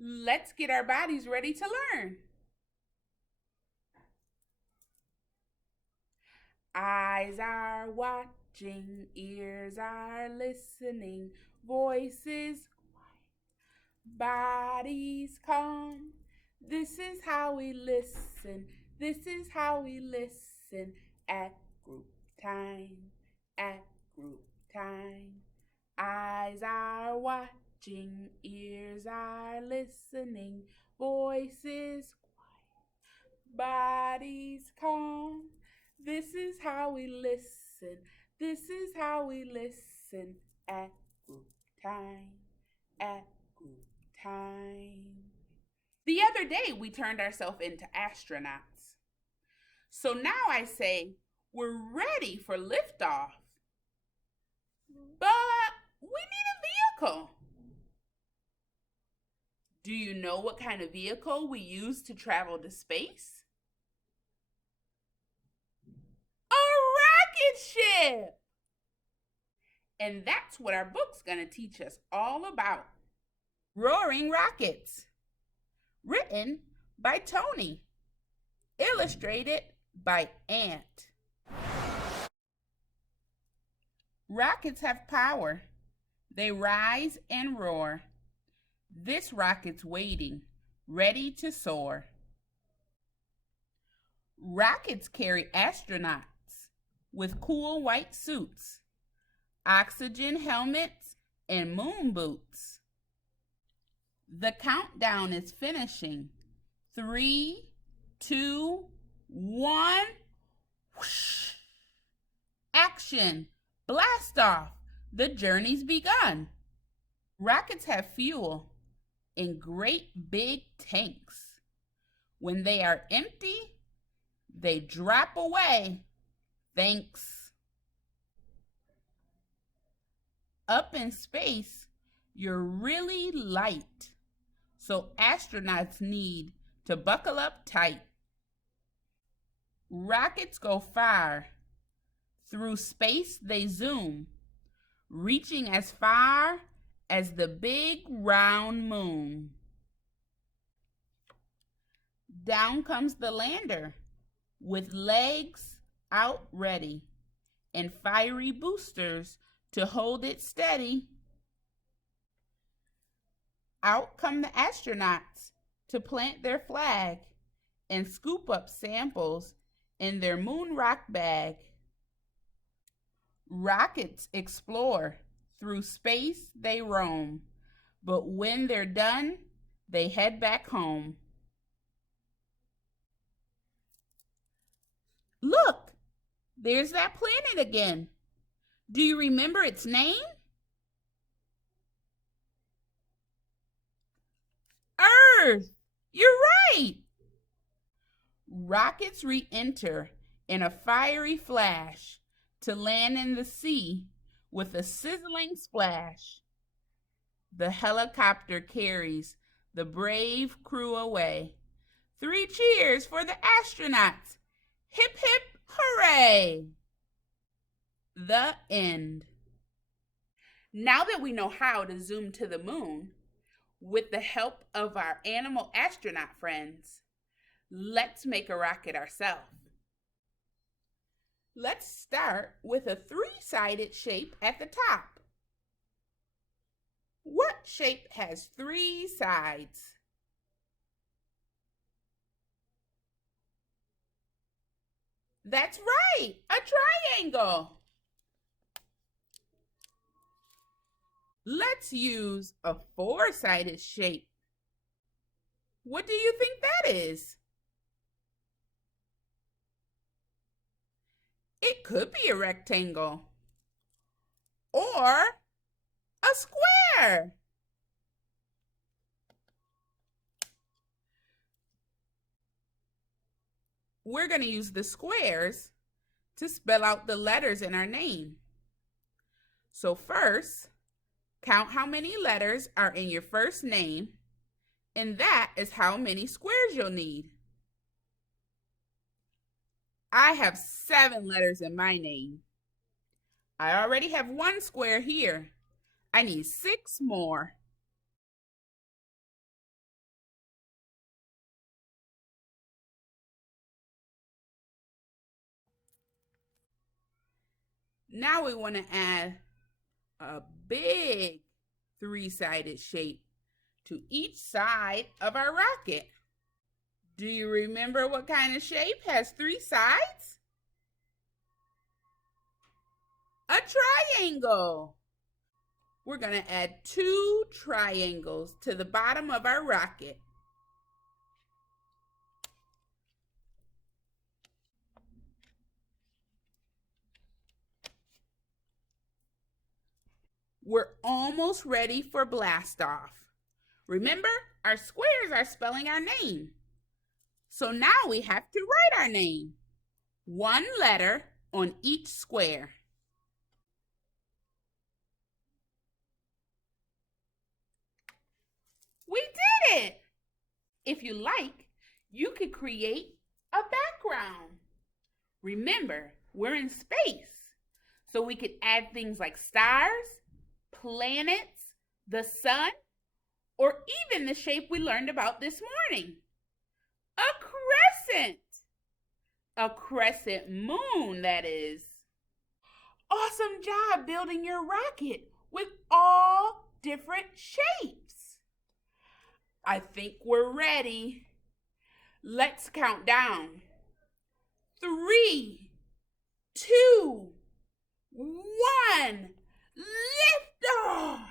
Let's get our bodies ready to learn. Eyes are watching, ears are listening, voices, bodies calm. This is how we listen. This is how we listen at group time. At group time. Eyes are watching, ears are listening, voices quiet, bodies calm. This is how we listen. This is how we listen at group time. At group time. The other day, we turned ourselves into astronauts. So now I say we're ready for liftoff. But we need a vehicle. Do you know what kind of vehicle we use to travel to space? A rocket ship! And that's what our book's going to teach us all about. Roaring Rockets. Written by Tony. Illustrated by Ant. Rockets have power. They rise and roar. This rocket's waiting, ready to soar. Rockets carry astronauts with cool white suits, oxygen helmets, and moon boots. The countdown is finishing. 3, 2, 1. Whoosh! Action! Blast off! The journey's begun. Rockets have fuel in great big tanks. When they are empty, they drop away. Thanks. Up in space, you're really light, so astronauts need to buckle up tight. Rockets go far. Through space they zoom, reaching as far as the big round moon. Down comes the lander with legs out ready and fiery boosters to hold it steady. Out come the astronauts to plant their flag and scoop up samples in their moon rock bag. Rockets explore, through space they roam, but when they're done, they head back home. Look, there's that planet again. Do you remember its name? Earth! You're right! Rockets re-enter in a fiery flash to land in the sea with a sizzling splash. The helicopter carries the brave crew away. 3 cheers for the astronauts! Hip, hip, hooray! The end. Now that we know how to zoom to the moon, with the help of our animal astronaut friends, let's make a rocket ourselves. Let's start with a 3-sided shape at the top. What shape has 3 sides? That's right, a triangle. Let's use a 4-sided shape. What do you think that is? It could be a rectangle or a square. We're going to use the squares to spell out the letters in our name. So first, count how many letters are in your first name, and that is how many squares you'll need. I have 7 letters in my name. I already have 1 square here. I need 6 more. Now we want to add a big three-sided shape to each side of our rocket. Do you remember what kind of shape has three sides? A triangle. We're going to add 2 triangles to the bottom of our rocket. We're almost ready for blast off. Remember, our squares are spelling our name. So now we have to write our name. 1 letter on each square. We did it! If you like, you could create a background. Remember, we're in space, so we could add things like stars, planets, the sun, or even the shape we learned about this morning. A crescent. A crescent moon, that is. Awesome job building your rocket with all different shapes. I think we're ready. Let's count down. 3, 2, 1. Lift off!